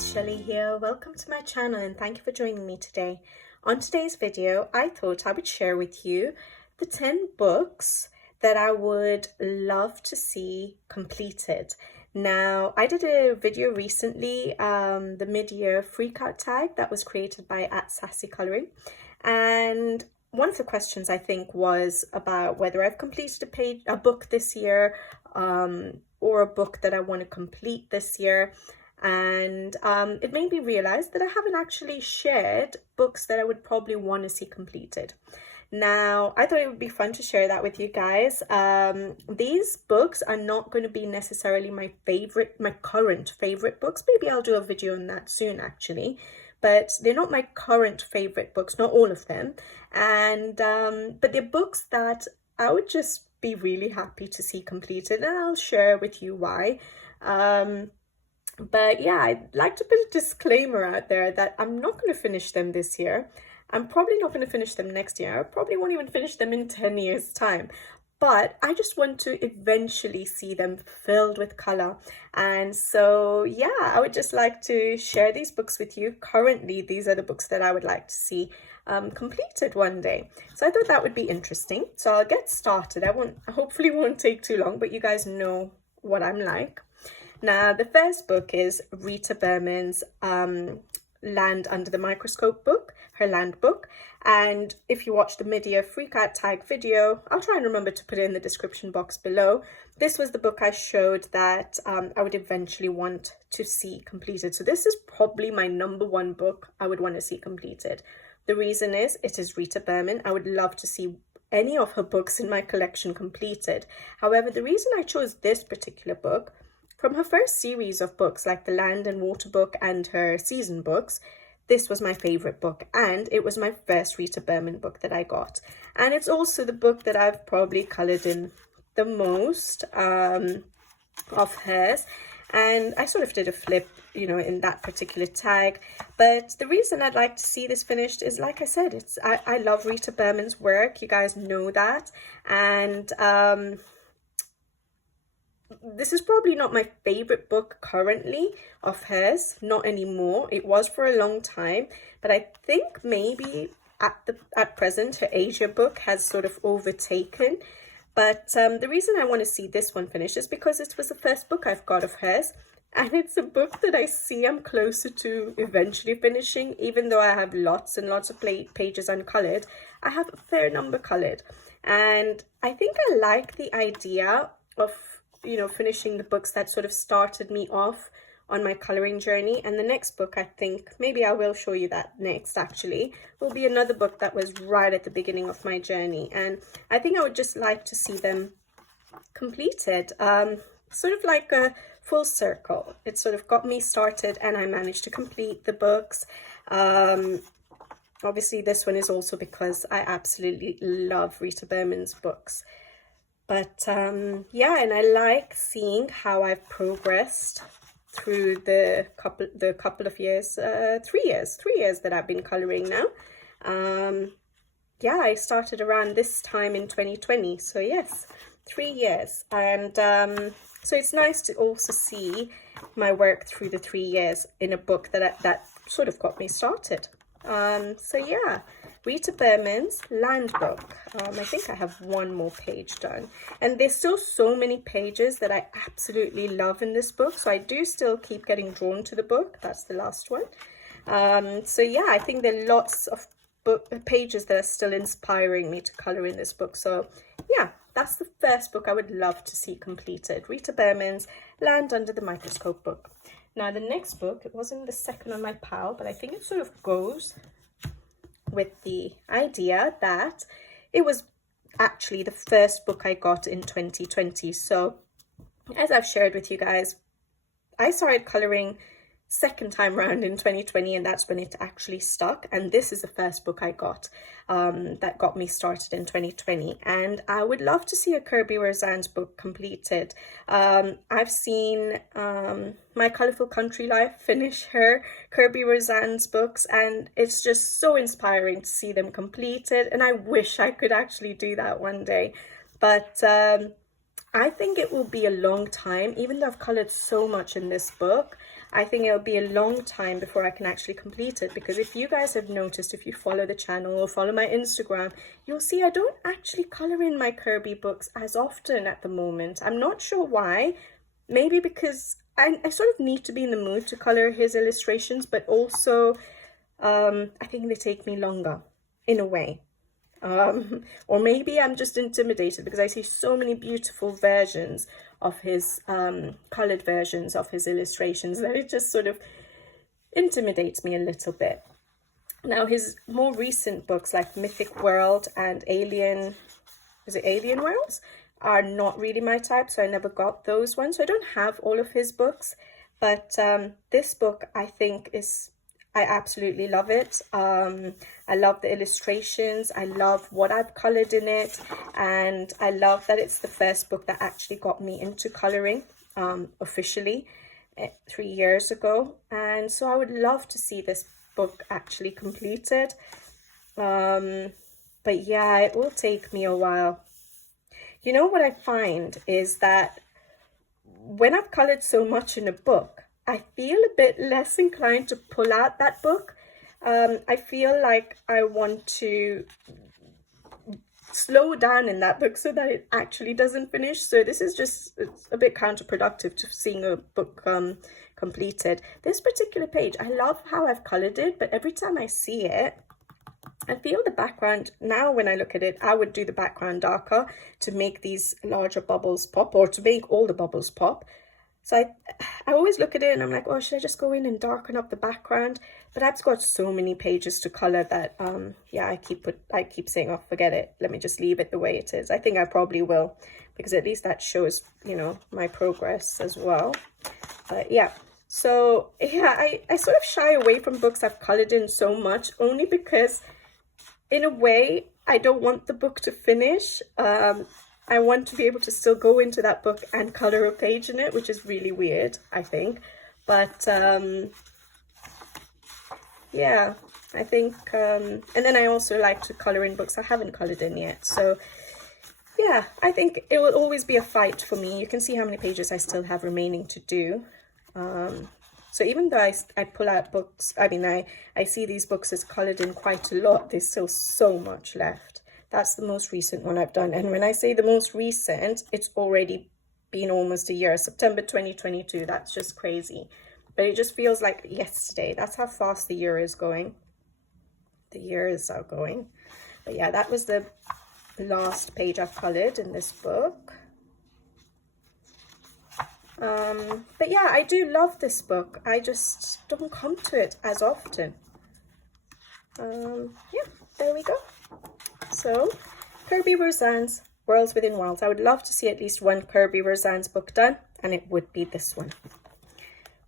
it's Shelley here. Welcome to my channel and thank you for joining me today. On today's video, I thought I would share with you the 10 books that I would love to see completed. Now, I did a video recently, the mid-year freakout tag that was created by @sassycolouring, and one of the questions I think was about whether I've completed a book this year, or a book that I want to complete this year. And it made me realize that I haven't actually shared books that I would probably want to see completed. Now, I thought it would be fun to share that with you guys. These books are not going to be necessarily my current favorite books. Maybe I'll do a video on that soon, actually. But they're not my current favorite books, not all of them. And but they're books that I would just be really happy to see completed, and I'll share with you why. But yeah, I'd like to put a disclaimer out there that I'm not going to finish them this year. I'm probably not going to finish them next year. I probably won't even finish them in 10 years' time. But I just want to eventually see them filled with colour. And so, yeah, I would just like to share these books with you. Currently, these are the books that I would like to see completed one day. So I thought that would be interesting. So I'll get started. Hopefully won't take too long, but you guys know what I'm like. Now, the first book is Rita Berman's Land Under the Microscope book, her land book. And if you watch the mid-year freakout tag video, I'll try and remember to put it in the description box below. This was the book I showed that I would eventually want to see completed. So this is probably my #1 book I would want to see completed. The reason is it is Rita Berman. I would love to see any of her books in my collection completed. However, the reason I chose this particular book, from her first series of books like the Land and Water book and her season books, this was my favorite book, and it was my first Rita Berman book that I got. And it's also the book that I've probably coloured in the most of hers. And I sort of did a flip, in that particular tag. But the reason I'd like to see this finished is, like I said, I love Rita Berman's work. You guys know that. And this is probably not my favorite book currently of hers, not anymore. It was for a long time, but I think maybe at present her Asia book has sort of overtaken. But the reason I want to see this one finished is because it was the first book I've got of hers, and it's a book that I see I'm closer to eventually finishing. Even though I have lots and lots of pages uncoloured, I have a fair number coloured, and I think I like the idea of finishing the books that sort of started me off on my colouring journey. And the next book, I think, maybe I will show you that next actually, will be another book that was right at the beginning of my journey. And I think I would just like to see them completed, sort of like a full circle. It sort of got me started and I managed to complete the books. Obviously, this one is also because I absolutely love Rita Berman's books. But yeah, and I like seeing how I've progressed through the couple of years, 3 years that I've been colouring now. Yeah, I started around this time in 2020. So yes, 3 years. And so it's nice to also see my work through the 3 years in a book that sort of got me started. So yeah, Rita Berman's Land book. I think I have one more page done, and there's still so many pages that I absolutely love in this book, so I do still keep getting drawn to the book. That's the last one. So yeah, I think there are lots of pages that are still inspiring me to colour in this book. So yeah, that's the first book I would love to see completed, Rita Berman's Land Under the Microscope book. Now, the next book, it wasn't the second on my pile, but I think it sort of goes with the idea that it was actually the first book I got in 2020. So, as I've shared with you guys, I started colouring second time round in 2020, and that's when it actually stuck. And this is the first book I got that got me started in 2020, and I would love to see a Kirby Rosanne's book completed. I've seen My Colourful Country Life finish her Kirby Rosanne's books, and it's just so inspiring to see them completed, and I wish I could actually do that one day. But I think it will be a long time, even though I've colored so much in this book. I think it'll be a long time before I can actually complete it, because if you guys have noticed, if you follow the channel or follow my Instagram, you'll see I don't actually color in my Kirby books as often at the moment. I'm not sure why. Maybe because I sort of need to be in the mood to color his illustrations, but also I think they take me longer in a way. Or maybe I'm just intimidated because I see so many beautiful versions of his colored versions of his illustrations that it just sort of intimidates me a little bit. Now his more recent books like Mythic World and Alien Worlds are not really my type, so I never got those ones. So I don't have all of his books, but this book I think I absolutely love it. I love the illustrations. I love what I've colored in it. And I love that it's the first book that actually got me into coloring officially 3 years ago. And so I would love to see this book actually completed. But yeah, it will take me a while. You know what I find is that when I've colored so much in a book, I feel a bit less inclined to pull out that book. I feel like I want to slow down in that book so that it actually doesn't finish. So this is just, it's a bit counterproductive to seeing a book completed. This particular page, I love how I've colored it, but every time I see it, I feel the background, now when I look at it, I would do the background darker to make these larger bubbles pop, or to make all the bubbles pop. So I always look at it and I'm like, oh, should I just go in and darken up the background? But I've got so many pages to color that, yeah, I keep saying, oh, forget it. Let me just leave it the way it is. I think I probably will, because at least that shows, you know, my progress as well. But yeah, so yeah, I sort of shy away from books I've colored in so much, only because in a way, I don't want the book to finish. I want to be able to still go into that book and color a page in it, which is really weird, I think. But yeah, I think, and then I also like to color in books I haven't colored in yet. So yeah, I think it will always be a fight for me. You can see how many pages I still have remaining to do. So even though I pull out books, I mean, I see these books as colored in quite a lot, there's still so much left. That's the most recent one I've done. And when I say the most recent, it's already been almost a year. September 2022, that's just crazy. But it just feels like yesterday. That's how fast the year is going. The years are going. But yeah, that was the last page I've colored in this book. But yeah, I do love this book. I just don't come to it as often. Yeah, there we go. So, Kirby Rosan's Worlds Within Worlds. I would love to see at least one Kirby Rosan's book done, and it would be this one.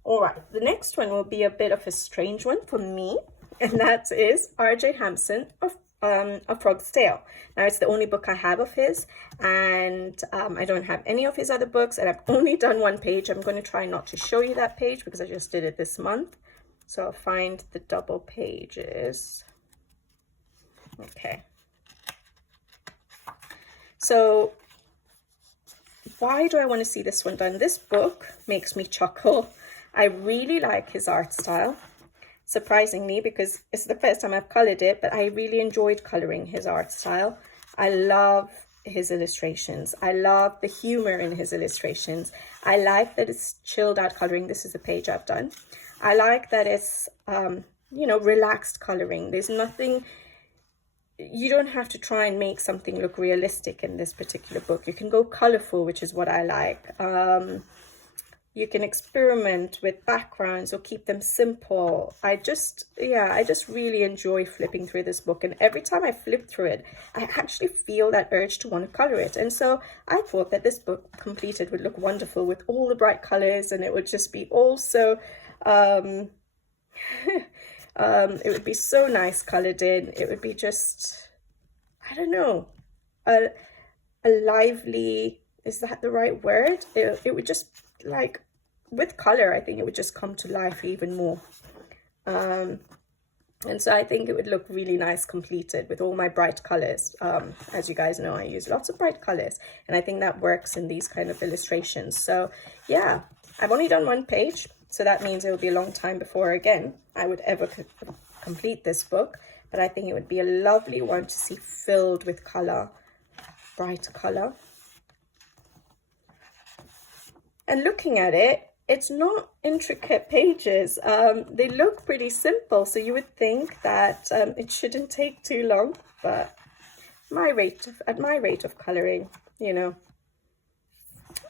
All right, the next one will be a bit of a strange one for me, and that is R.J. Hampson of A Frog's Tale. Now, it's the only book I have of his, and I don't have any of his other books, and I've only done one page. I'm going to try not to show you that page because I just did it this month. So I'll find the double pages. Okay. So why do I want to see this one done? This book makes me chuckle. I really like his art style, surprisingly, because it's the first time I've colored it, but I really enjoyed coloring his art style. I love his illustrations. I love the humor in his illustrations. I like that it's chilled out coloring. This is the page I've done. I like that it's, you know, relaxed coloring. There's nothing, you don't have to try and make something look realistic in this particular book. You can go colorful, which is what I like. You can experiment with backgrounds or keep them simple. I just really enjoy flipping through this book. And every time I flip through it, I actually feel that urge to want to color it. And so I thought that this book completed would look wonderful with all the bright colors, and it would just be also, it would be so nice colored in. It would be just, I don't know, a lively, is that the right word? It would just, like, with color, I think it would just come to life even more. But And so I think it would look really nice completed with all my bright colors. As you guys know, I use lots of bright colors, and I think that works in these kind of illustrations. So yeah, I've only done one page, so that means it will be a long time before, again, I would ever complete this book. But I think it would be a lovely one to see filled with color, bright color. And looking at it, it's not intricate pages. They look pretty simple, so you would think that it shouldn't take too long, but at my rate of coloring, you know,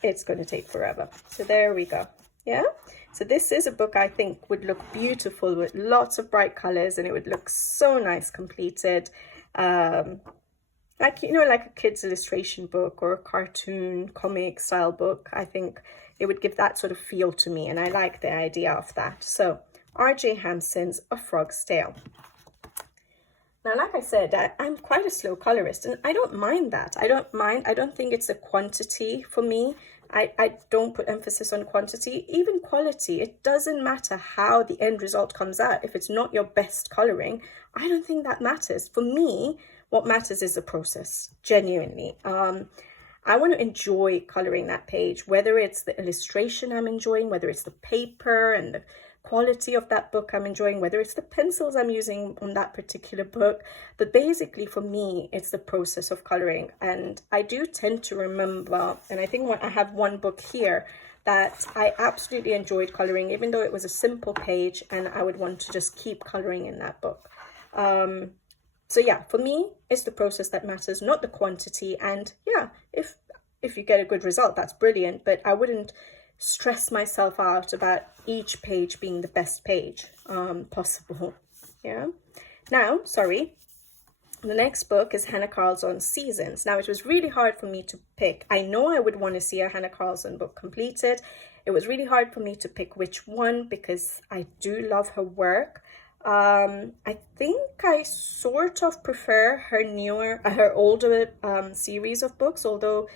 it's going to take forever. So there we go. Yeah, so this is a book I think would look beautiful with lots of bright colors, and it would look so nice completed, like, you know, like a kid's illustration book or a cartoon comic style book. I think it would give that sort of feel to me, and I like the idea of that. So R.J. Hampson's A Frog's Tale. Now, like I said, I'm quite a slow colorist, and I don't mind that. I don't think it's a quantity for me. I don't put emphasis on quantity, even quality. It doesn't matter how the end result comes out. If it's not your best coloring, I don't think that matters. For me, what matters is the process, genuinely. I want to enjoy coloring that page, whether it's the illustration I'm enjoying, whether it's the paper and the quality of that book I'm enjoying, whether it's the pencils I'm using on that particular book. But basically for me, it's the process of coloring. And I do tend to remember, and I think I have one book here that I absolutely enjoyed coloring, even though it was a simple page, and I would want to just keep coloring in that book. So yeah, for me, it's the process that matters, not the quantity. And yeah, if you get a good result, that's brilliant. But I wouldn't stress myself out about each page being the best page possible. Yeah. Now, sorry. The next book is Hannah Carlson's Seasons. Now, it was really hard for me to pick. I know I would want to see a Hannah Carlson book completed. It was really hard for me to pick which one because I do love her work. I think I sort of prefer her older series of books, although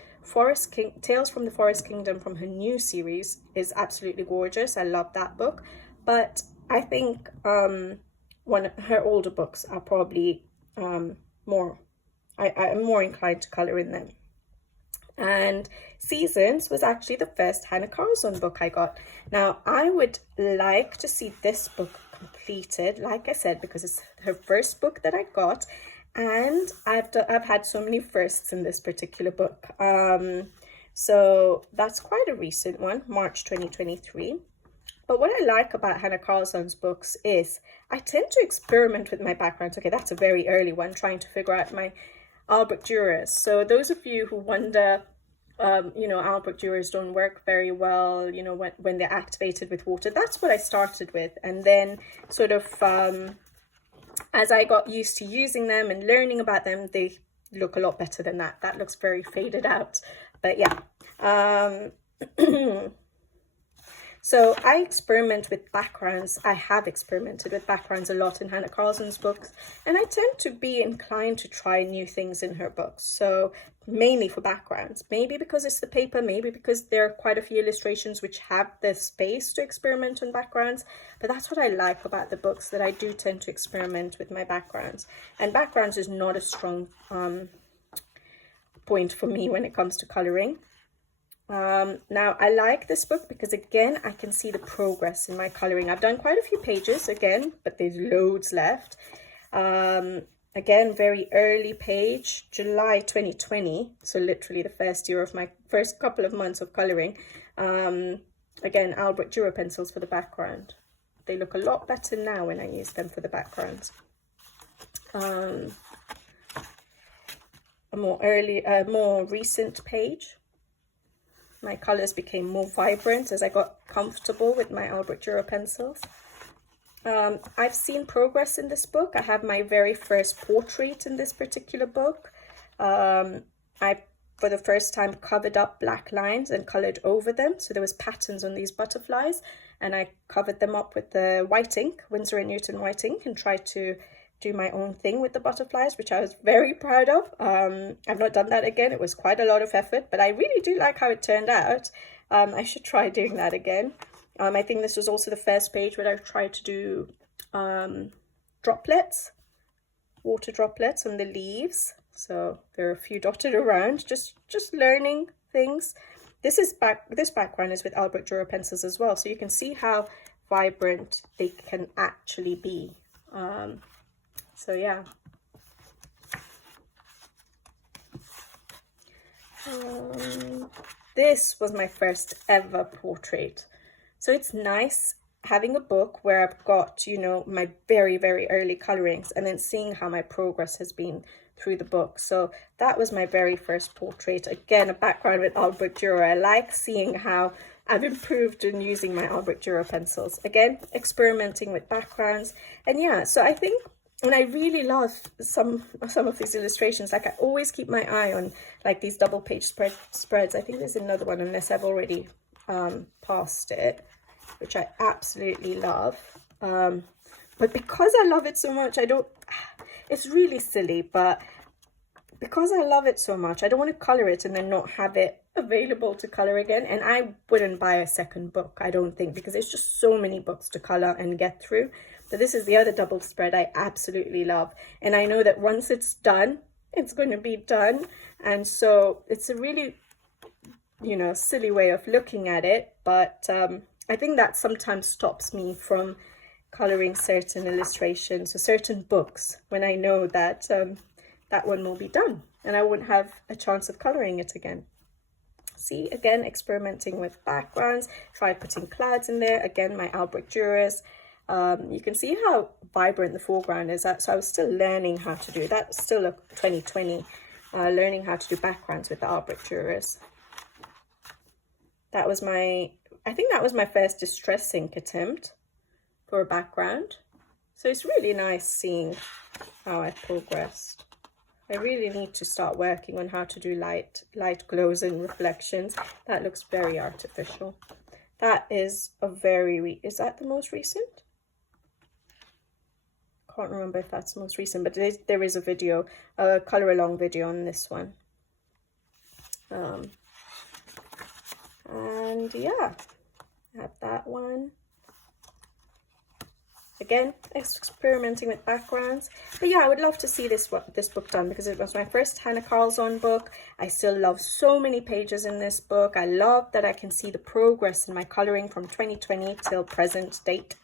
Tales from the Forest Kingdom from her new series is absolutely gorgeous. I love that book, but I think her older books are probably I'm more inclined to color in them. And Seasons was actually the first Hannah Carlson book I got. Now, I would like to see this book completed, like I said, because it's her first book that I got, and I've had so many firsts in this particular book. So that's quite a recent one, March 2023. But what I like about Hannah Carlson's books is I tend to experiment with my backgrounds. Okay, that's a very early one, trying to figure out my Albrecht Dürers. So those of you who wonder, you know, Albrecht Dürers don't work very well, you know, when they're activated with water, that's what I started with. And then sort of as I got used to using them and learning about them, they look a lot better than that. That looks very faded out. But yeah. So I experiment with backgrounds. I have experimented with backgrounds a lot in Hannah Carlson's books, and I tend to be inclined to try new things in her books. So mainly for backgrounds, maybe because it's the paper, maybe because there are quite a few illustrations which have the space to experiment on backgrounds. But that's what I like about the books, that I do tend to experiment with my backgrounds. And backgrounds is not a strong point for me when it comes to coloring. Now I like this book because, again, I can see the progress in my coloring. I've done quite a few pages again, but there's loads left. Again, very early page, July 2020, so literally the first couple of months of coloring. Again, Albrecht Dürer pencils for the background. They look a lot better now when I use them for the backgrounds. A more recent page. My colors became more vibrant as I got comfortable with my Albrecht Dürer pencils. I've seen progress in this book. I have my very first portrait in this particular book. I, for the first time, covered up black lines and colored over them. So there was patterns on these butterflies, and I covered them up with the white ink, Winsor & Newton white ink, and tried to do my own thing with the butterflies, which I was very proud of. I've not done that again. It was quite a lot of effort, but I really do like how it turned out. I should try doing that again. I think this was also the first page where I tried to do droplets, water droplets on the leaves. So there are a few dotted around, just learning things. This background is with Albrecht Dürer pencils as well, so you can see how vibrant they can actually be. So yeah. This was my first ever portrait. So it's nice having a book where I've got, you know, my very, very early colorings and then seeing how my progress has been through the book. So that was my very first portrait. Again, a background with Albrecht Dürer. I like seeing how I've improved in using my Albrecht Dürer pencils. Again, experimenting with backgrounds. And yeah, so I think, and I really love some of these illustrations. Like I always keep my eye on like these double page spreads. I think there's another one unless I've already passed it, which I absolutely love. But because I love it so much, it's really silly, but because I love it so much, I don't want to color it and then not have it available to color again. And I wouldn't buy a second book, I don't think, because there's just so many books to color and get through. But this is the other double spread I absolutely love. And I know that once it's done, it's going to be done. And so it's a really, you know, silly way of looking at it. But I think that sometimes stops me from coloring certain illustrations or certain books when I know that that one will be done and I won't have a chance of coloring it again. See, again, experimenting with backgrounds, try putting clouds in there. Again, my Albrecht Dürers. You can see how vibrant the foreground is. So I was still learning how to do that. Still a 2020, learning how to do backgrounds with the Albrecht Dürers. That was I think that was my first distress ink attempt for a background. So it's really nice seeing how I've progressed. I really need to start working on how to do light glows and reflections. That looks very artificial. That is is that the most recent? Can't remember if that's the most recent, but there is a video, a color along video on this one. And yeah, I have that one. Again, experimenting with backgrounds. But yeah, I would love to see this book done because it was my first Hannah Carlzon book. I still love so many pages in this book. I love that I can see the progress in my coloring from 2020 till present date.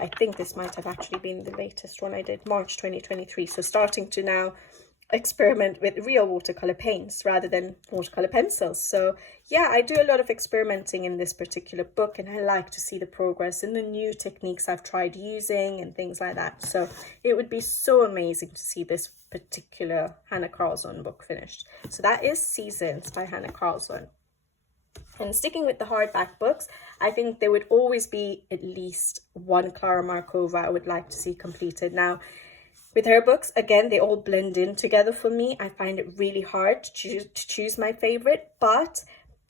I think this might have actually been the latest one I did, March 2023. So starting to now experiment with real watercolor paints rather than watercolor pencils. So yeah, I do a lot of experimenting in this particular book and I like to see the progress and the new techniques I've tried using and things like that. So it would be so amazing to see this particular Hannah Carlzon book finished. So that is Seasons by Hannah Carlzon. And sticking with the hardback books, I think there would always be at least one Clara Markova I would like to see completed. Now, with her books, again, they all blend in together for me. I find it really hard to choose my favorite, but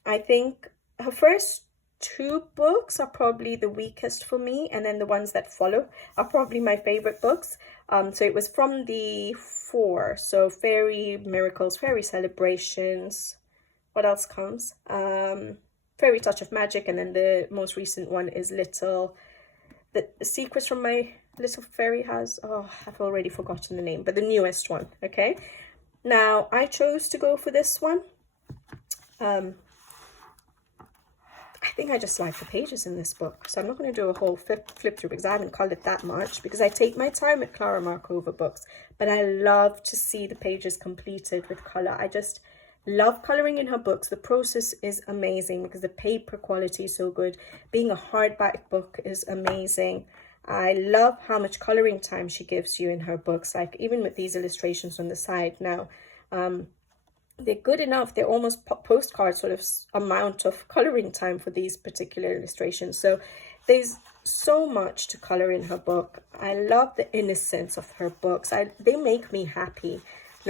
I think her first two books are probably the weakest for me, and then the ones that follow are probably my favorite books. So it was from the four, so Fairy Miracles, Fairy Celebrations. What else comes? Fairy Touch of Magic, and then the most recent one is the Secrets from My Little Fairy House. Oh, I've already forgotten the name, but the newest one. Okay, now I chose to go for this one. I think I just like the pages in this book, so I'm not going to do a whole flip through because I haven't colored that much because I take my time with Clara Markova books, but I love to see the pages completed with color. I just love coloring in her books. The process is amazing because the paper quality is so good. Being a hardback book is amazing. I love how much coloring time she gives you in her books, like even with these illustrations on the side now. They're good enough. They're almost postcard sort of amount of coloring time for these particular illustrations. So there's so much to color in her book. I love the innocence of her books. They make me happy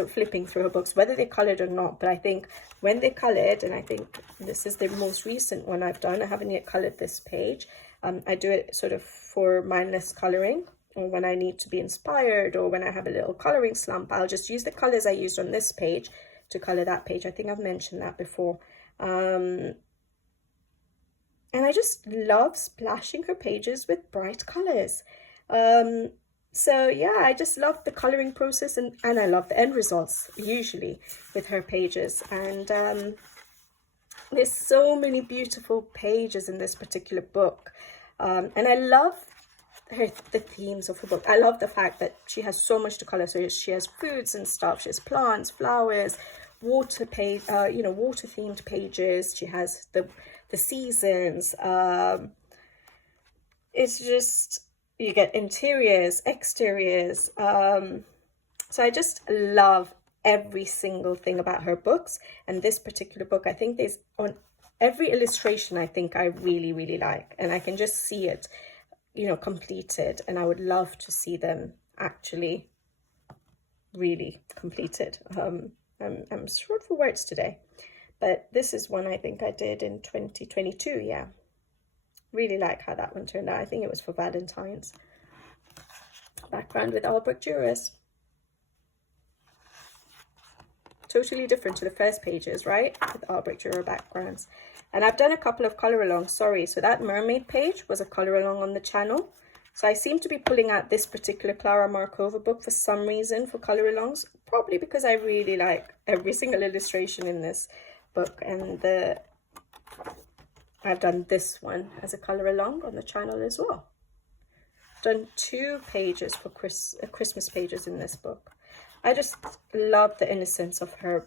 flipping through her books, whether they're colored or not. But I think when they're colored, and I think this is the most recent one I've done, I haven't yet colored this page. I do it sort of for mindless coloring, or when I need to be inspired, or when I have a little coloring slump, I'll just use the colors I used on this page to color that page. I think I've mentioned that before. And I just love splashing her pages with bright colors. So yeah, I just love the coloring process, and I love the end results usually with her pages. And there's so many beautiful pages in this particular book. And I love the themes of her book. I love the fact that she has so much to color. So she has foods and stuff, she has plants, flowers, water page, water themed pages. She has the seasons. It's just, you get interiors, exteriors. So I just love every single thing about her books. And this particular book, I think there's on every illustration, I think I really, really like. And I can just see it, completed. And I would love to see them actually really completed. I'm short for words today. But this is one I think I did in 2022, yeah. Really like how that one turned out. I think it was for Valentine's. Background with Albrecht Dürer. Totally different to the first pages, right? With Albrecht Dürer backgrounds. And I've done a couple of color alongs, sorry. So that mermaid page was a color along on the channel. So I seem to be pulling out this particular Clara Markova book for some reason for color alongs. Probably because I really like every single illustration in this book. And I've done this one as a color along on the channel as well. Done 2 pages for Christmas pages in this book. I just love the innocence of her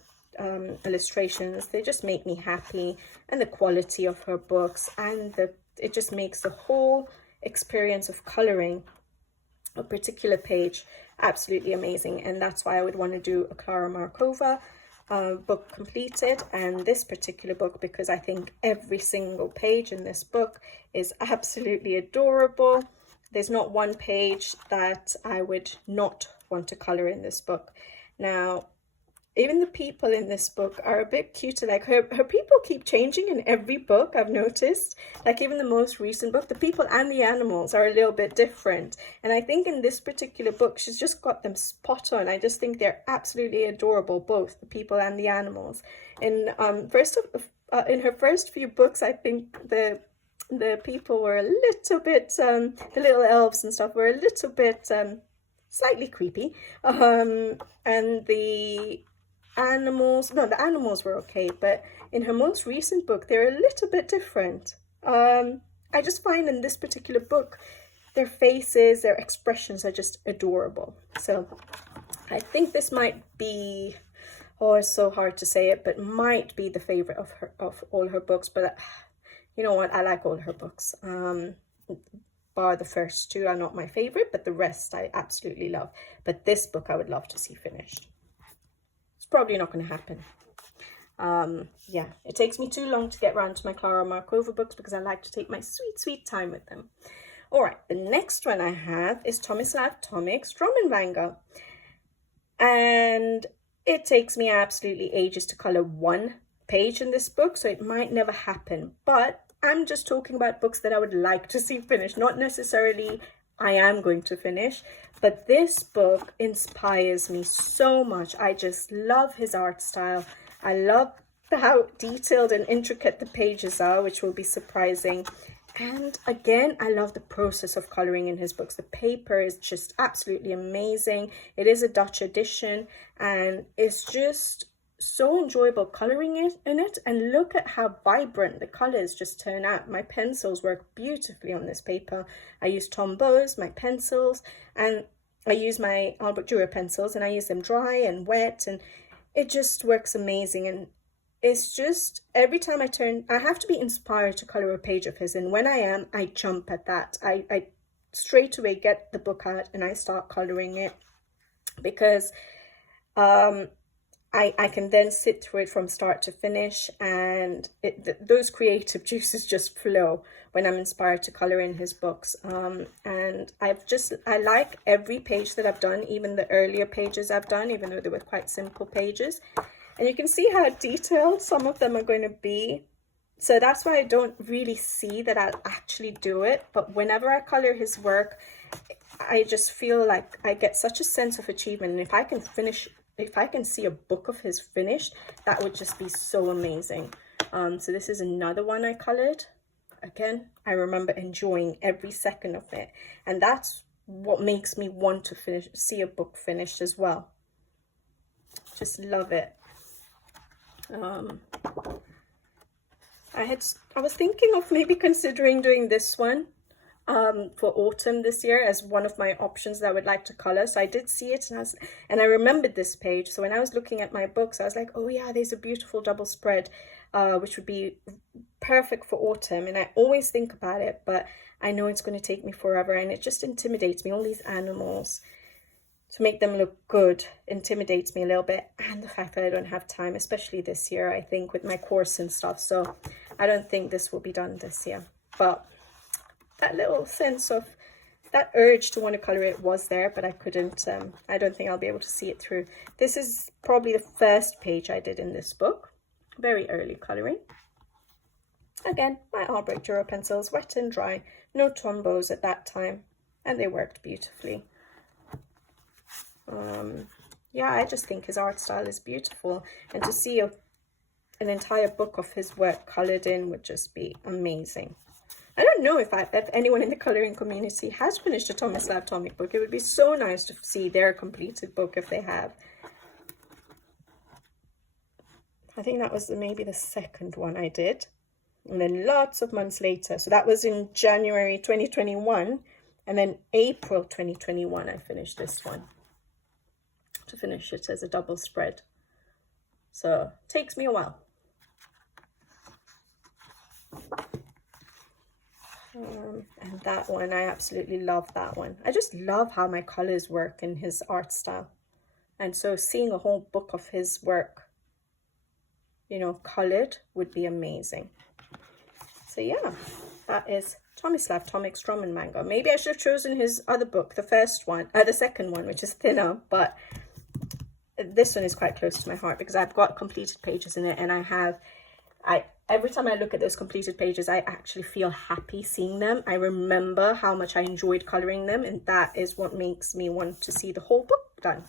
illustrations. They just make me happy, and the quality of her books, and it just makes the whole experience of coloring a particular page absolutely amazing. And that's why I would want to do a Clara Markova book completed, and this particular book, because I think every single page in this book is absolutely adorable. There's not one page that I would not want to color in this book. Now, even the people in this book are a bit cuter. Like her people keep changing in every book, I've noticed. Like even the most recent book, the people and the animals are a little bit different. And I think in this particular book, she's just got them spot on. I just think they're absolutely adorable, both the people and the animals. In her first few books, I think the people were a little bit, the little elves and stuff were a little bit slightly creepy. And the animals were okay, but in her most recent book, they're a little bit different. I just find in this particular book, their faces, their expressions are just adorable. So I think this might be, it's so hard to say it, but might be the favorite of all her books. But you know what? I like all her books. Bar the first 2 are not my favorite, but the rest I absolutely love. But this book I would love to see finished. It's probably not going to happen. Yeah, it takes me too long to get around to my Clara Markova books because I like to take my sweet, sweet time with them. All right, the next one I have is Tomislav Tomic's Drummenwanger. And it takes me absolutely ages to color one page in this book, so it might never happen. But I'm just talking about books that I would like to see finished, not necessarily I am going to finish. But this book inspires me so much. I just love his art style. I love how detailed and intricate the pages are, which will be surprising. And again, I love the process of coloring in his books. The paper is just absolutely amazing. It is a Dutch edition, and it's just so enjoyable coloring in it. And look at how vibrant the colors just turn out. My pencils work beautifully on this paper. I use Tombows, my pencils, and I use my Albrecht Dürer pencils, and I use them dry and wet, and it just works amazing. And it's just every time I have to be inspired to color a page of his, and when I am, I jump at that. I straight away get the book out and I start coloring it, because I can then sit through it from start to finish, and those creative juices just flow when I'm inspired to color in his books. And I like every page that I've done, even the earlier pages I've done, even though they were quite simple pages. And you can see how detailed some of them are going to be. So that's why I don't really see that I'll actually do it. But whenever I color his work, I just feel like I get such a sense of achievement. And if I can see a book of his finished, that would just be so amazing. So this is another one I colored. Again, I remember enjoying every second of it. And that's what makes me want to see a book finished as well. Just love it. I was thinking of maybe considering doing this one for autumn this year as one of my options that I would like to color. So I did see it, and I remembered this page. So when I was looking at my books, I was like, oh yeah, there's a beautiful double spread, which would be perfect for autumn. And I always think about it, but I know it's going to take me forever, and it just intimidates me. All these animals, to make them look good, intimidates me a little bit, and the fact that I don't have time, especially this year, I think, with my course and stuff. So I don't think this will be done this year, but that little sense of that urge to want to color it was there, but I couldn't. I don't think I'll be able to see it through. This is probably the first page I did in this book. Very early coloring. Again, my Albrecht Duro pencils, wet and dry, no Tombows at that time, and they worked beautifully. Yeah, I just think his art style is beautiful, and to see an entire book of his work colored in would just be amazing. I don't know if anyone in the coloring community has finished a Tomislav Tomic book. It would be so nice to see their completed book if they have. I think that was maybe the second one I did, and then lots of months later. So that was in January 2021, and then April 2021 I finished this one, to finish it as a double spread. So it takes me a while. And that one, I absolutely love that one. I just love how my colors work in his art style. And so seeing a whole book of his work, you know, colored would be amazing. So yeah, that is Tomislav Tomic's Drum and Manga. Maybe I should have chosen his other book, the second one, which is thinner, but this one is quite close to my heart because I've got completed pages in it, and every time I look at those completed pages, I actually feel happy seeing them. I remember how much I enjoyed coloring them, and that is what makes me want to see the whole book done.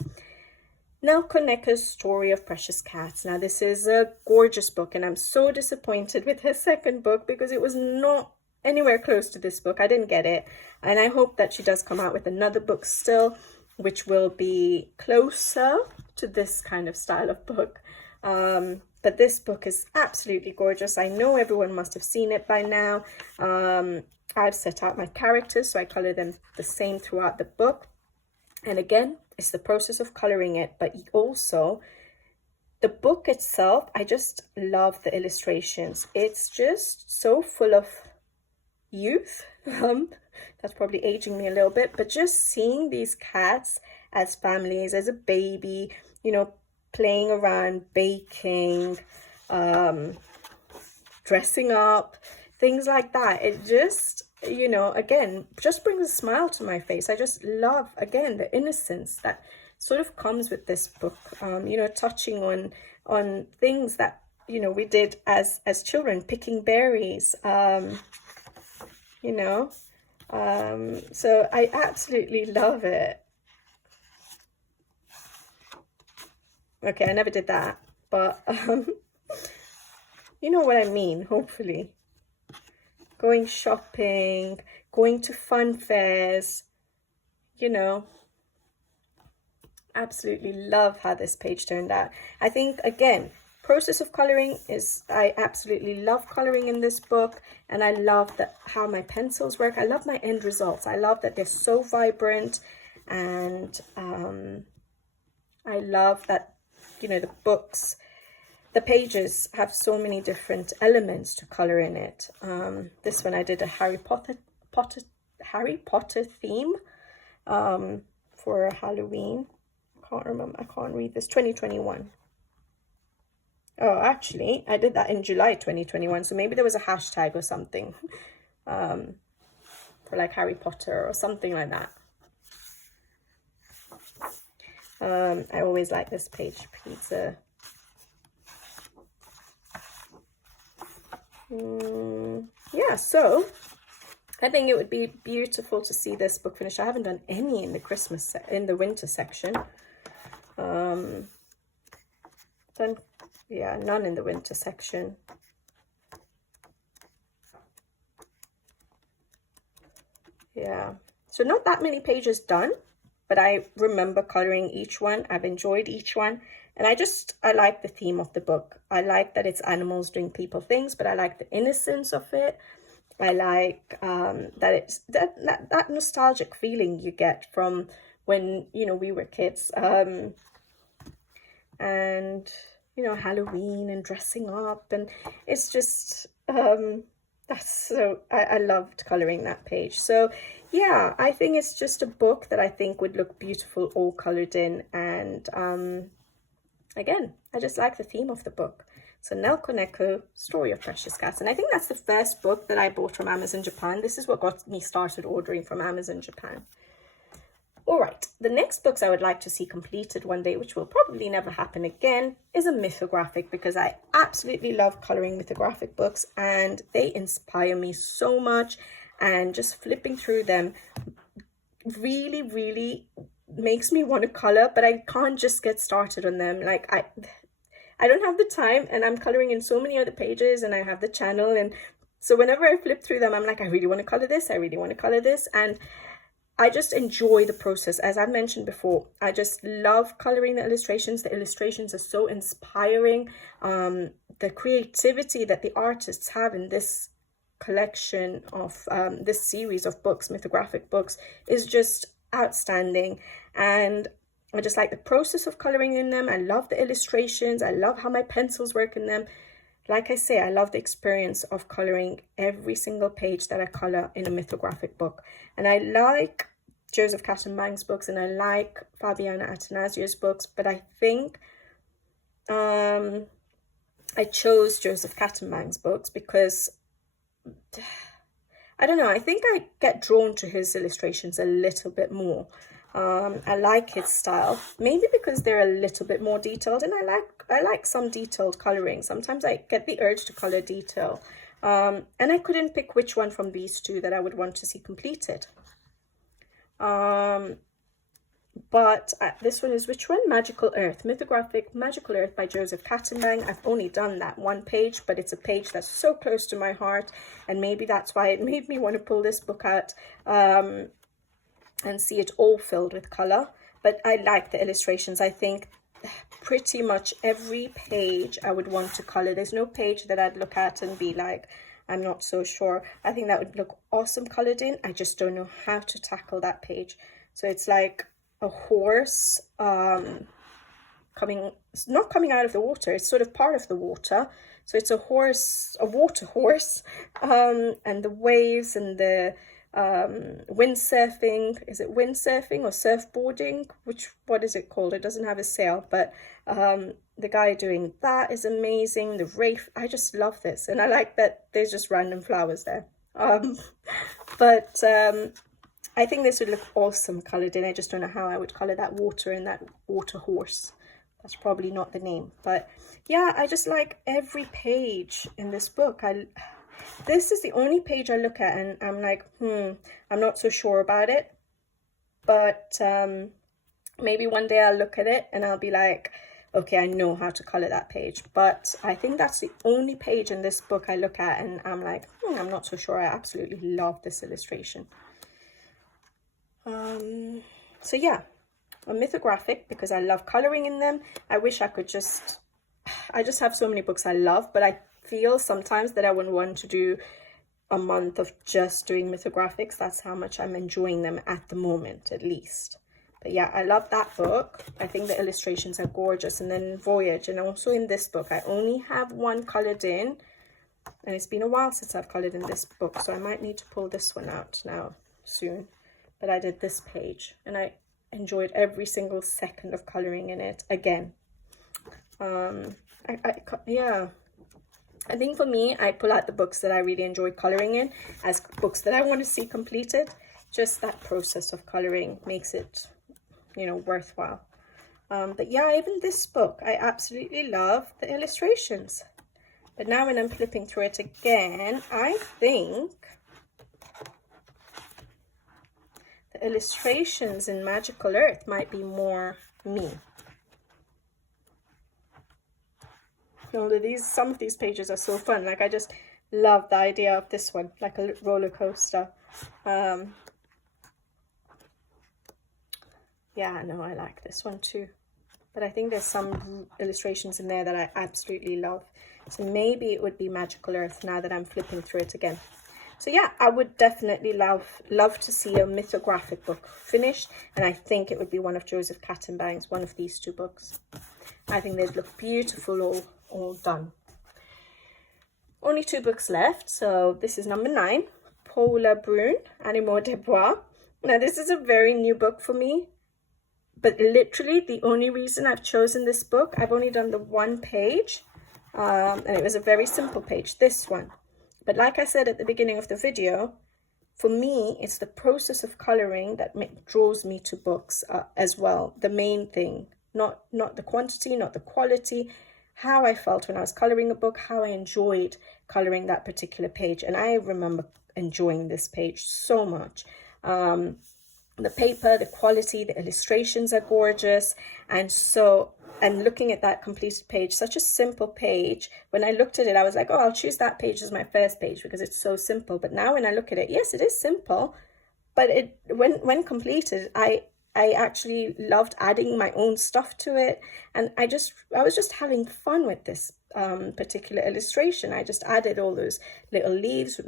Now, Koneka's Story of Precious Cats. Now, this is a gorgeous book, and I'm so disappointed with her second book because it was not anywhere close to this book. I didn't get it, and I hope that she does come out with another book still, which will be closer to this kind of style of book. But this book is absolutely gorgeous. I know everyone must have seen it by now. I've set out my characters, so I color them the same throughout the book. And again, it's the process of coloring it, but also the book itself. I just love the illustrations. It's just so full of youth. That's probably aging me a little bit, but just seeing these cats as families, as a baby, you know, playing around, baking, dressing up, things like that. It just, you know, again, just brings a smile to my face. I just love, again, the innocence that sort of comes with this book, you know, touching on things that, you know, we did as children, picking berries, you know. So I absolutely love it. Okay, I never did that, but you know what I mean, hopefully. Going shopping, going to fun fairs, you know. Absolutely love how this page turned out. I think, again, process of coloring is, I absolutely love coloring in this book, and I love how my pencils work. I love my end results. I love that they're so vibrant, and I love that, you know, the pages have so many different elements to color in it. This one I did a Harry Potter theme for Halloween. I can't read this. 2021. Oh, actually, I did that in July 2021. So maybe there was a hashtag or something for like Harry Potter or something like that. I always like this page, pizza. Yeah, so I think it would be beautiful to see this book finished. I haven't done any in the winter section. Yeah, none in the winter section. Yeah, So not that many pages done, but I remember coloring each one. I've enjoyed each one. And I like the theme of the book. I like that it's animals doing people things, but I like the innocence of it. I like that it's that nostalgic feeling you get from when, you know, we were kids. And, you know, Halloween and dressing up. And it's just, I loved coloring that page. So yeah, I think it's just a book that I think would look beautiful all colored in. And again, I just like the theme of the book. So Nelko Neko, Story of Precious Cats. And I think that's the first book that I bought from Amazon Japan. This is what got me started ordering from Amazon Japan. All right, the next books I would like to see completed one day, which will probably never happen again, is a mythographic, because I absolutely love coloring mythographic books and they inspire me so much. And just flipping through them really, really makes me want to color, but I can't just get started on them. Like I don't have the time, and I'm coloring in so many other pages, and I have the channel, and so whenever I flip through them, I'm like, I really want to color this, I really want to color this, and I just enjoy the process. As I mentioned before, I just love coloring the illustrations. The illustrations are so inspiring. The creativity that the artists have in this collection of this series of books, mythographic books, is just outstanding. And I just like the process of coloring in them. I love the illustrations. I love how my pencils work in them. Like I say, I love the experience of coloring every single page that I color in a mythographic book. And I like Joseph Cattenbang's books, and I like Fabiana Attanasiou's books, but I think I chose Joseph Cattenbang's books because, I don't know, I think I get drawn to his illustrations a little bit more. I like his style, maybe because they're a little bit more detailed, and I like some detailed coloring. Sometimes I get the urge to color detail, and I couldn't pick which one from these two that I would want to see completed. But this one is which one? Magical Earth, Mythographic Magical Earth by Joseph Cattenbang. I've only done that one page, but it's a page that's so close to my heart, and maybe that's why it made me want to pull this book out and see it all filled with color. But I like the illustrations. I think pretty much every page I would want to color. There's no page that I'd look at and be like, I'm not so sure. I think that would look awesome colored in. I just don't know how to tackle that page. So it's like a horse not coming out of the water. It's sort of part of the water. So it's a horse, a water horse, and the waves and the windsurfing. Is it windsurfing or surfboarding? What is it called? It doesn't have a sail, but the guy doing that is amazing. The reef, I just love this, and I like that there's just random flowers there. But I think this would look awesome colored in. I just don't know how I would color that water and that water horse. That's probably not the name, but yeah, I just like every page in this book. This is the only page I look at and I'm like, I'm not so sure about it. But maybe one day I'll look at it and I'll be like, okay, I know how to color that page. But I think that's the only page in this book I look at and I'm like, I'm not so sure. I absolutely love this illustration. So yeah, a mythographic, because I love coloring in them. I wish I could I just have so many books I love, but I feel sometimes that I wouldn't want to do a month of just doing mythographics. That's how much I'm enjoying them at the moment, at least. But yeah, I love that book. I think the illustrations are gorgeous. And then Voyage, and also in this book, I only have one colored in, and it's been a while since I've colored in this book, so I might need to pull this one out now soon. But I did this page and I enjoyed every single second of coloring in it again. Yeah, I think for me, I pull out the books that I really enjoy coloring in as books that I want to see completed. Just that process of coloring makes it, worthwhile. But yeah, even this book, I absolutely love the illustrations. But now when I'm flipping through it again, I think the illustrations in Magical Earth might be more me. Some of these pages are so fun. Like, I just love the idea of this one, like a roller coaster. Yeah, no, I like this one too. But I think there's some illustrations in there that I absolutely love. So maybe it would be Magical Earth now that I'm flipping through it again. So yeah, I would definitely love to see a mythographic book finished, and I think it would be one of Joseph Cattenbang's, one of these two books. I think they'd look beautiful all done. Only 2 books left, so this is number 9, Paula Brune, Animaux de Bois. Now this is a very new book for me, but literally the only reason I've chosen this book, I've only done the 1 page, and it was a very simple page, this one. But like I said at the beginning of the video, for me, it's the process of coloring that draws me to books as well. The main thing, not the quantity, not the quality, how I felt when I was coloring a book, how I enjoyed coloring that particular page. And I remember enjoying this page so much. The paper, the quality, the illustrations are gorgeous. And looking at that completed page, such a simple page, when I looked at it, I was like, oh, I'll choose that page as my first page because it's so simple. But now when I look at it, yes, it is simple, but when completed, I actually loved adding my own stuff to it. And I was just having fun with this particular illustration. I just added all those little leaves with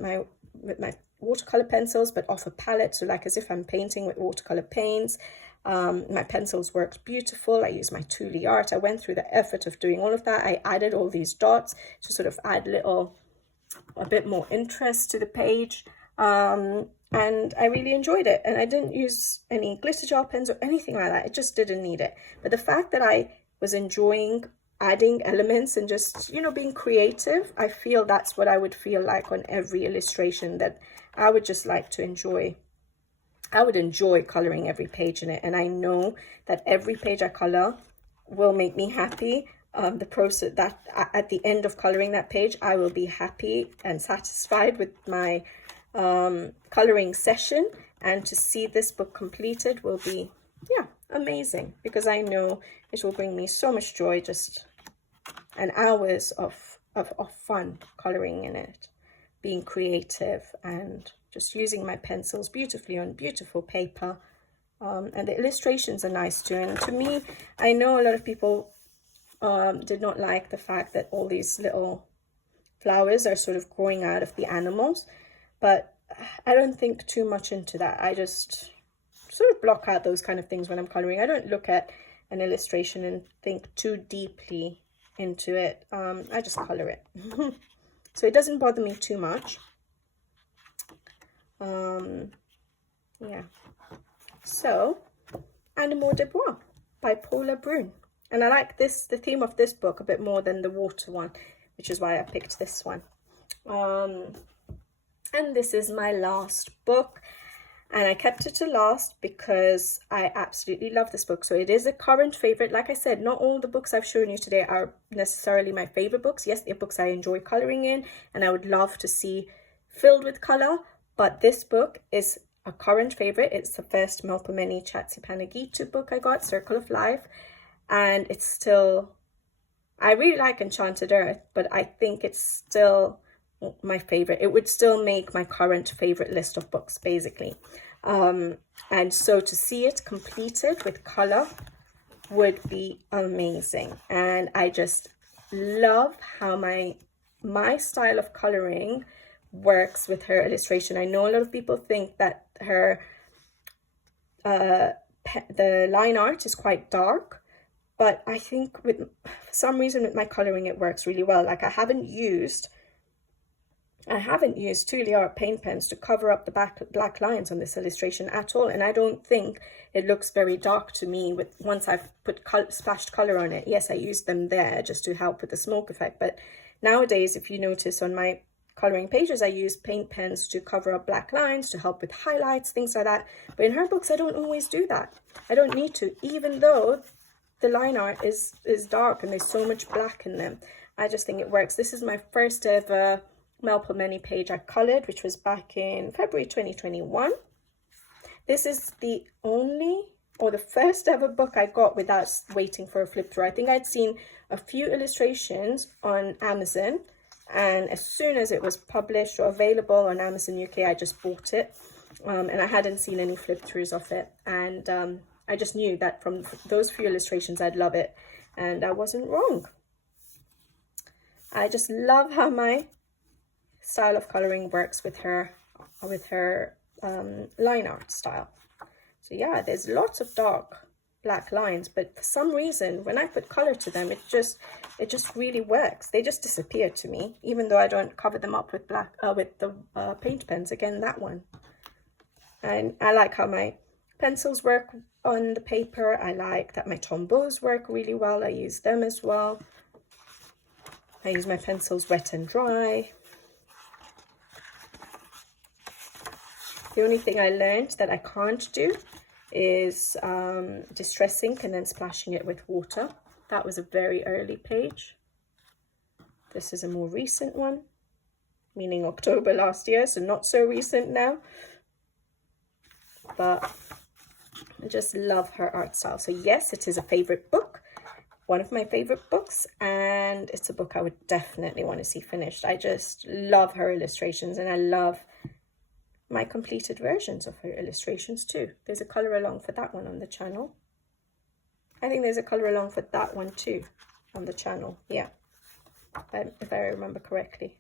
my watercolor pencils, but off a palette, so like as if I'm painting with watercolor paints. My pencils worked beautiful. I used my Thule art. I went through the effort of doing all of that. I added all these dots to sort of add a bit more interest to the page. And I really enjoyed it. And I didn't use any glitter gel pens or anything like that. I just didn't need it. But the fact that I was enjoying adding elements and just, being creative, I feel that's what I would feel like on every illustration, that I would just like to enjoy. I would enjoy coloring every page in it, and I know that every page I color will make me happy. The process that at the end of coloring that page, I will be happy and satisfied with my coloring session, and to see this book completed will be, amazing, because I know it will bring me so much joy, just and hours of fun coloring in it, being creative and just using my pencils beautifully on beautiful paper. And the illustrations are nice too. And to me, I know a lot of people did not like the fact that all these little flowers are sort of growing out of the animals, but I don't think too much into that. I just sort of block out those kind of things when I'm coloring. I don't look at an illustration and think too deeply into it. I just color it. So it doesn't bother me too much. Yeah, so Animaux de Bois by Paula Brune, and I like the theme of this book a bit more than the water one, which is why I picked this one. And this is my last book, and I kept it to last because I absolutely love this book. So it is a current favorite. Like I said, not all the books I've shown you today are necessarily my favorite books. Yes, they're books I enjoy coloring in and I would love to see filled with color. But this book is a current favorite. It's the first Melpomene Chatzipanaghitu book I got, Circle of Life. And it's still, I really like Enchanted Earth, but I think it's still my favorite. It would still make my current favorite list of books, basically. And so to see it completed with color would be amazing. And I just love how my style of coloring works with her illustration. I know a lot of people think that her the line art is quite dark, but I think for some reason with my coloring it works really well. Like I haven't used Thule art paint pens to cover up the black lines on this illustration at all, and I don't think it looks very dark to me once I've put splashed color on it. Yes, I used them there just to help with the smoke effect, but nowadays, if you notice on my coloring pages, I use paint pens to cover up black lines, to help with highlights, things like that. But in her books, I don't always do that. I don't need to, even though the line art is dark and there's so much black in them. I just think it works. This is my first ever Melpomene page I colored, which was back in February 2021. This is the first ever book I got without waiting for a flip through. I think I'd seen a few illustrations on Amazon, and as soon as it was published or available on Amazon UK, I just bought it. And I hadn't seen any flip throughs of it. And I just knew that from those few illustrations I'd love it, and I wasn't wrong. I just love how my style of coloring works with her line art style. So yeah, there's lots of dark black lines, but for some reason when I put color to them, it just really works. They just disappear to me, even though I don't cover them up with black with the paint pens. Again, that one. And I like how my pencils work on the paper. I like that my Tombows work really well. I use them as well. I use my pencils wet and dry. The only thing I learned that I can't do is distress ink and then splashing it with water. That was a very early page. This is a more recent one, meaning October last year, so not so recent now. But I just love her art style. So yes, it is a favorite book, one of my favorite books, and it's a book I would definitely want to see finished. I just love her illustrations, and I love my completed versions of her illustrations too. There's a color along for that one on the channel. I think there's a color along for that one too on the channel. Yeah, if I remember correctly.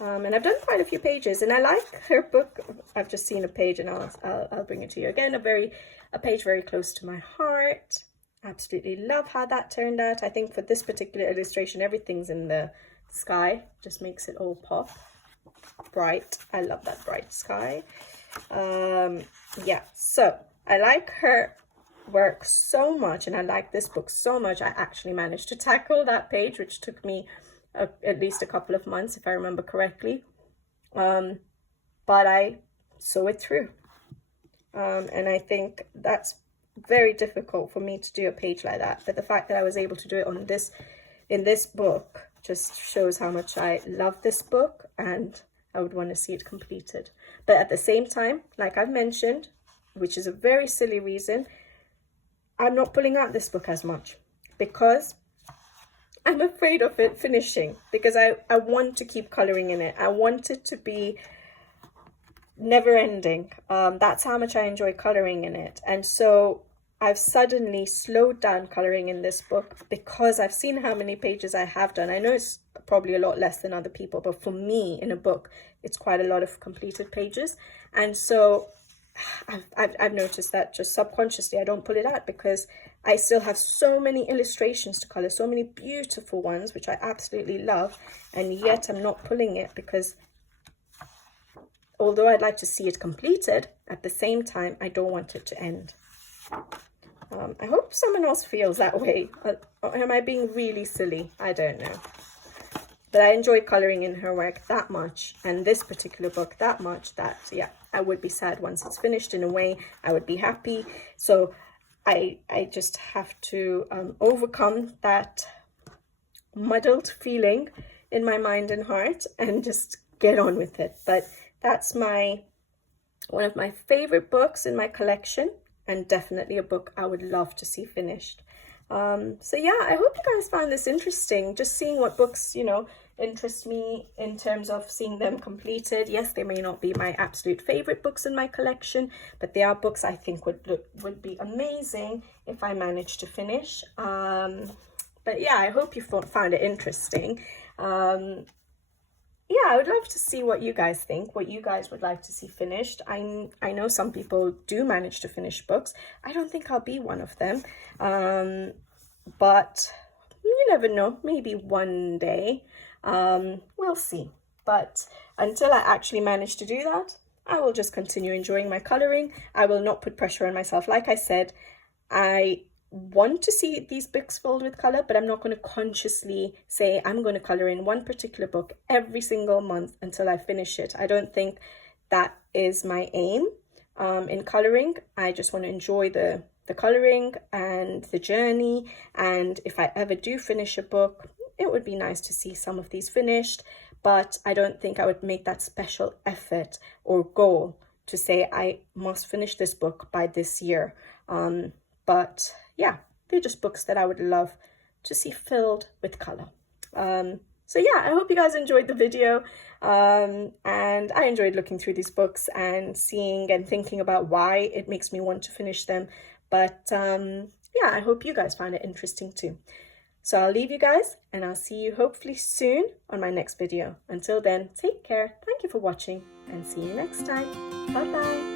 And I've done quite a few pages, and I like her book. I've just seen a page, and I'll bring it to you again. A page very close to my heart. Absolutely love how that turned out. I think for this particular illustration, everything's in the sky, just makes it all pop. Bright. I love that bright sky. Yeah, so I like her work so much, and I like this book so much. I actually managed to tackle that page, which took me at least a couple of months, if I remember correctly, but I saw it through, and I think that's very difficult for me to do a page like that, but the fact that I was able to do it on in this book just shows how much I love this book, and I would want to see it completed. But at the same time, like I've mentioned, which is a very silly reason, I'm not pulling out this book as much because I'm afraid of it finishing, because I want to keep coloring in it. I want it to be never ending. That's how much I enjoy coloring in it. And so I've suddenly slowed down coloring in this book because I've seen how many pages I have done. I know it's probably a lot less than other people, but for me in a book, it's quite a lot of completed pages. And so I've noticed that just subconsciously I don't pull it out, because I still have so many illustrations to color, so many beautiful ones, which I absolutely love, and yet I'm not pulling it, because although I'd like to see it completed, at the same time I don't want it to end. I hope someone else feels that way. Or am I being really silly? I don't know. But I enjoy coloring in her work that much, and this particular book that much, that yeah, I would be sad once it's finished. In a way, I would be happy. So I just have to overcome that muddled feeling in my mind and heart and just get on with it. But that's one of my favorite books in my collection, and definitely a book I would love to see finished. So yeah, I hope you guys found this interesting, just seeing what books, you know, interest me in terms of seeing them completed. Yes, they may not be my absolute favorite books in my collection, but they are books I think would be amazing if I managed to finish. But yeah, I hope you found it interesting. Yeah, I would love to see what you guys think, what you guys would like to see finished. I know some people do manage to finish books. I don't think I'll be one of them. But you never know, maybe one day. We'll see. But until I actually manage to do that, I will just continue enjoying my coloring. I will not put pressure on myself. Like I said, I want to see these books filled with color, but I'm not going to consciously say I'm going to color in one particular book every single month until I finish it. I don't think that is my aim in coloring. I just want to enjoy the coloring and the journey, and if I ever do finish a book, it would be nice to see some of these finished, but I don't think I would make that special effort or goal to say I must finish this book by this year. But yeah, they're just books that I would love to see filled with color. So yeah, I hope you guys enjoyed the video, and I enjoyed looking through these books and seeing and thinking about why it makes me want to finish them. But yeah, I hope you guys find it interesting too. So I'll leave you guys, and I'll see you hopefully soon on my next video. Until then, take care, thank you for watching, and see you next time. Bye bye.